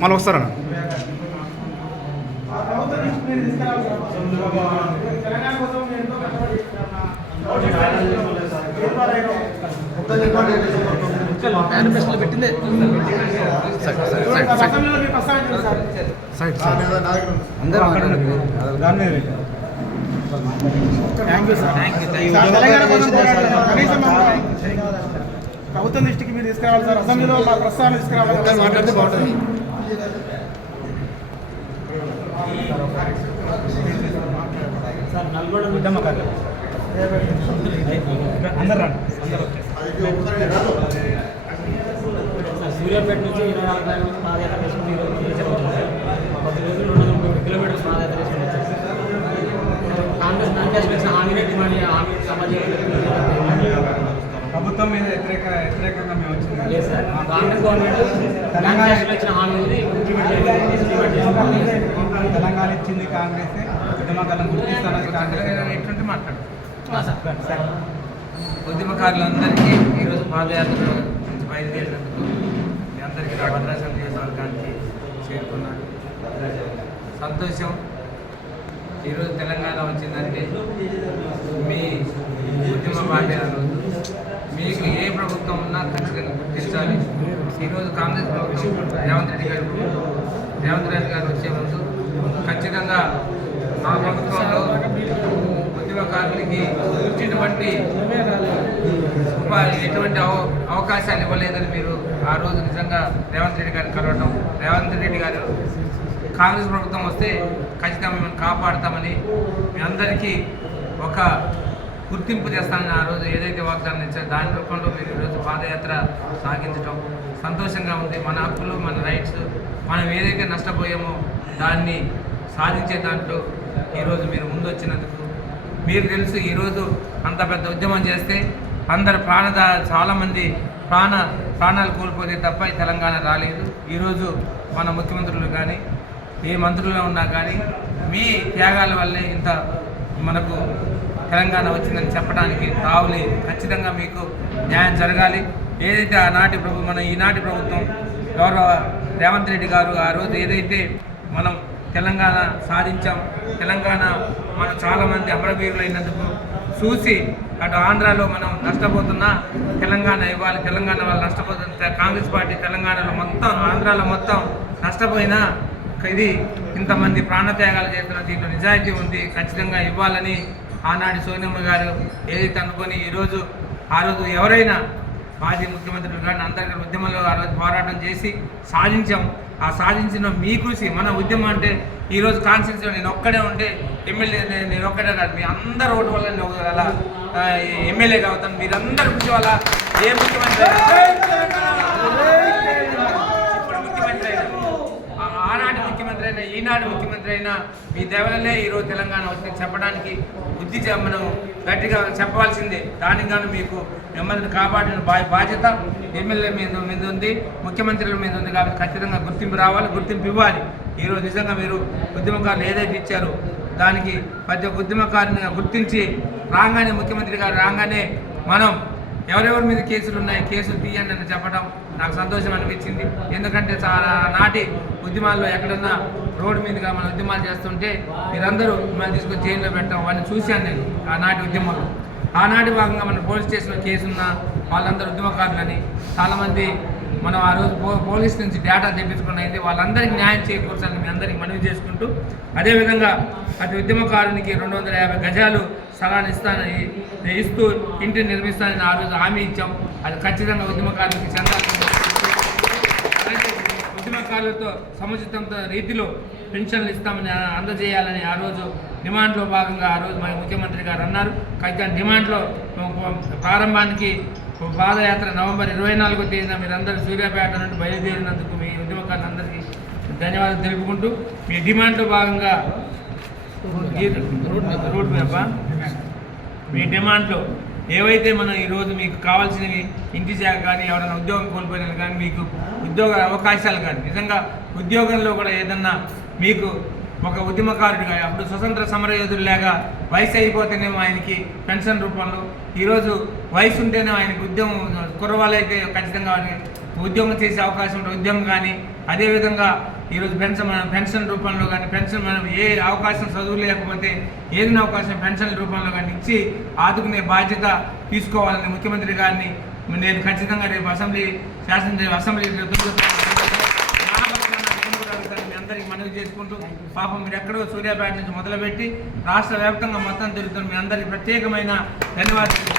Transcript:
మళ్ళీ వస్తారన్న. మేనిఫెస్టోలో పెట్టిందే ప్రభుత్వం దృష్టికి మీరు తీసుకురావాలి సార్. అసెంబ్లీలో మా ప్రస్తావన తీసుకురావాలి. మాట్లాడితే బాగుంటుంది. సార్ నల్గొండ ఉద్యమ కార్యం అందరు రండి. సూర్యాపేట నుంచి 24 నుంచి పాదయాత్ర చేసుకుని ఈరోజు 10 రోజులు 230 కిలోమీటర్స్ పాదయాత్ర చేసుకుని వచ్చారు. కాంగ్రెస్ మేనిఫెస్టో ఇచ్చిన హామీనే డిమాండ్ సమాజం ప్రభుత్వం మీద వ్యతిరేకంగా మేము వచ్చింది లేదు సార్. కాంగ్రెస్ గవర్నమెంట్ మేనిఫెస్టోలో ఇచ్చిన హామీని ఇంప్లిమెంట్ చేయాలి. తెలంగాణ ఇచ్చింది కాంగ్రెస్, ఉద్యమకాలను గుర్తిస్తానని కాంగ్రెస్. ఎటువంటి మాట్లాడు ఉద్యమకారులందరికీ ఈరోజు పాదయాత్ర నుంచి బయలుదేరినందుకు మీ అందరికీ నా భద్రాచలం నియోజకవర్గానికి చేరుకున్నాను. సంతోషం. ఈరోజు తెలంగాణ వచ్చిందంటే మీ ఉద్యమ బాధ్యత రోజు. మీకు ఏ ప్రభుత్వం ఉన్నా ఖచ్చితంగా గుర్తించాలి. ఈరోజు కాంగ్రెస్ ప్రభుత్వం రేవంత్ రెడ్డి గారు వచ్చే ముందు ఖచ్చితంగా ఆ ప్రభుత్వంలో ఉద్యమకారులకి ఎటువంటి అవకాశాలు ఇవ్వలేదని మీరు ఆ రోజు నిజంగా రేవంత్ రెడ్డి గారిని కలవడం, రేవంత్ రెడ్డి గారు కాంగ్రెస్ ప్రభుత్వం వస్తే ఖచ్చితంగా మిమ్మల్ని కాపాడుతామని మీ అందరికీ ఒక గుర్తింపు చేస్తానని ఆ రోజు ఏదైతే వాగ్దానం ఇచ్చారో దాని రూపంలో మీరు ఈరోజు పాదయాత్ర సాగించడం సంతోషంగా ఉంది. మన హక్కులు, మన రైట్స్, మనం ఏదైతే నష్టపోయామో దాన్ని సాధించే దాంట్లో ఈరోజు మీరు ముందు వచ్చినందుకు మీరు తెలుసు. ఈరోజు అంత పెద్ద ఉద్యమం చేస్తే అందరు చాలామంది ప్రాణాలు కోల్పోతే తప్ప ఈ తెలంగాణ రాలేదు. ఈరోజు మన ముఖ్యమంత్రులు కానీ ఏ మంత్రుల్లో ఉన్నా కానీ మీ త్యాగాల వల్లే ఇంత మనకు తెలంగాణ వచ్చిందని చెప్పడానికి తావులేదు. ఖచ్చితంగా మీకు న్యాయం జరగాలి. ఏదైతే మన ఈనాటి ప్రభుత్వం గౌరవ రేవంత్ రెడ్డి గారు ఆ రోజు ఏదైతే మనం తెలంగాణ సాధించాం, తెలంగాణ మనం చాలామంది అమరవీరులైనందుకు చూసి అటు ఆంధ్రాలో మనం నష్టపోతున్నా తెలంగాణ ఇవ్వాలి, తెలంగాణ వాళ్ళు నష్టపోతున్న కాంగ్రెస్ పార్టీ తెలంగాణలో మొత్తం ఆంధ్రాలో మొత్తం నష్టపోయినా ఇది ఇంతమంది ప్రాణత్యాగాలు చేస్తున్న దీంట్లో నిజాయితీ ఉంది, ఖచ్చితంగా ఇవ్వాలని ఆనాటి సోనియమ్మ గారు ఏదైతే అనుకొని ఆ రోజు ఎవరైనా మాజీ ముఖ్యమంత్రులు కానీ అందరికీ ఉద్యమంలో ఆ రోజు పోరాటం చేసి సాధించాం. ఆ సాధించిన మీ కృషి మన ఉద్యమం అంటే ఈరోజు కాన్స్టిట్యూన్సీలో నేను ఒక్కడే ఉంటే ఎమ్మెల్యే నేను ఒక్కడే కాదు, మీ అందరి ఓటు వల్ల నేను అలా ఎమ్మెల్యేగా అవుతాను. మీరందరి కృషి వల్ల ఏ ముఖ్యమంత్రి ఆనాటి ముఖ్యమంత్రి అయినా ఈనాటి ముఖ్యమంత్రి అయినా మీ దేవలనే ఈరోజు తెలంగాణ వచ్చింది చెప్పడానికి మనం గట్టిగా చెప్పవలసిందే. దానికి గాను మీకు మిమ్మల్ని కాపాడిన బాధ్యత ఎమ్మెల్యే మీద ఉంది, ముఖ్యమంత్రుల మీద ఉంది. కాబట్టి ఖచ్చితంగా గుర్తింపు రావాలి, గుర్తింపు ఇవ్వాలి. ఈరోజు నిజంగా మీరు ఉద్యమకారులు ఏదైతే ఇచ్చారో దానికి ప్రతి ఒక్క ఉద్యమకారునిగా గుర్తించి రాగానే ముఖ్యమంత్రి గారు రాగానే మనం ఎవరెవరి మీద కేసులు ఉన్నాయి కేసులు తీయండి అని చెప్పడం నాకు సంతోషం అనిపించింది. ఎందుకంటే చాలా నాటి ఉద్యమాల్లో ఎక్కడన్నా రోడ్డు మీదుగా మన ఉద్యమాలు చేస్తుంటే మీరందరూ మిమ్మల్ని తీసుకొని జైల్లో పెట్టడం వాడిని చూశాను నేను ఆనాటి ఉద్యమంలో. ఆనాటి భాగంగా మన పోలీస్ స్టేషన్లో కేసున్న వాళ్ళందరూ ఉద్యమకారులని చాలామంది మనం ఆ రోజు పోలీస్ నుంచి డేటా తెప్పించుకున్నది వాళ్ళందరికీ న్యాయం చేకూర్చాలని మీ అందరికీ మనవి చేసుకుంటూ, అదేవిధంగా ప్రతి ఉద్యమకారునికి 250 గజాలు స్థలాన్ని ఇస్తూ ఇంటిని నిర్మిస్తానని ఆ రోజు హామీ ఇచ్చాం. అది ఖచ్చితంగా ఉద్యమకారులకి చెందాలి. ఉద్యమకారులతో సముచితంతో రీతిలో పెన్షన్లు ఇస్తామని అందజేయాలని ఆ రోజు డిమాండ్లో భాగంగా ఆ రోజు మన ముఖ్యమంత్రి గారు అన్నారు. ఖచ్చితంగా డిమాండ్లో ప్రారంభానికి పాదయాత్ర నవంబర్ 24వ తేదీన మీరందరూ సూర్యాపేట నుండి బయలుదేరినందుకు మీ ఉద్యమకారులందరికీ ధన్యవాదాలు తెలుపుకుంటూ మీ డిమాండ్లో భాగంగా రోడ్ మ్యాప్ మీ డిమాండ్లో ఏవైతే మనం ఈరోజు మీకు కావాల్సినవి ఇంటి శాఖ కానీ ఎవరైనా ఉద్యోగం కోల్పోయినా కానీ మీకు ఉద్యోగ అవకాశాలు కానీ నిజంగా ఉద్యోగంలో కూడా ఏదన్నా మీకు ఒక ఉద్యమకారుడిగా అప్పుడు స్వతంత్ర సమరయోధుల్లాగా వయసు అయిపోతేనేమో ఆయనకి పెన్షన్ రూపంలో, ఈరోజు వయసు ఉంటేనే ఆయనకి ఉద్యోగం కుర్రవాళ్ళైతే ఖచ్చితంగా ఉద్యోగం చేసే అవకాశం ఉంటుంది. ఉద్యోగం కానీ అదేవిధంగా ఈరోజు పెన్షన్ రూపంలో కానీ మనం ఏ అవకాశం చదువు లేకపోతే ఏదైనా అవకాశం పెన్షన్ రూపంలో కానీ ఇచ్చి ఆదుకునే బాధ్యత తీసుకోవాలని ముఖ్యమంత్రి గారిని నేను ఖచ్చితంగా రేపు అసెంబ్లీ మీ అందరికీ మనవి చేసుకుంటూ పాపం మీరు ఎక్కడో సూర్యాపేట నుంచి మొదలుపెట్టి రాష్ట్ర వ్యాప్తంగా మొత్తం తిరుగుతున్న మీ అందరికీ ప్రత్యేకమైన ధన్యవాదాలు.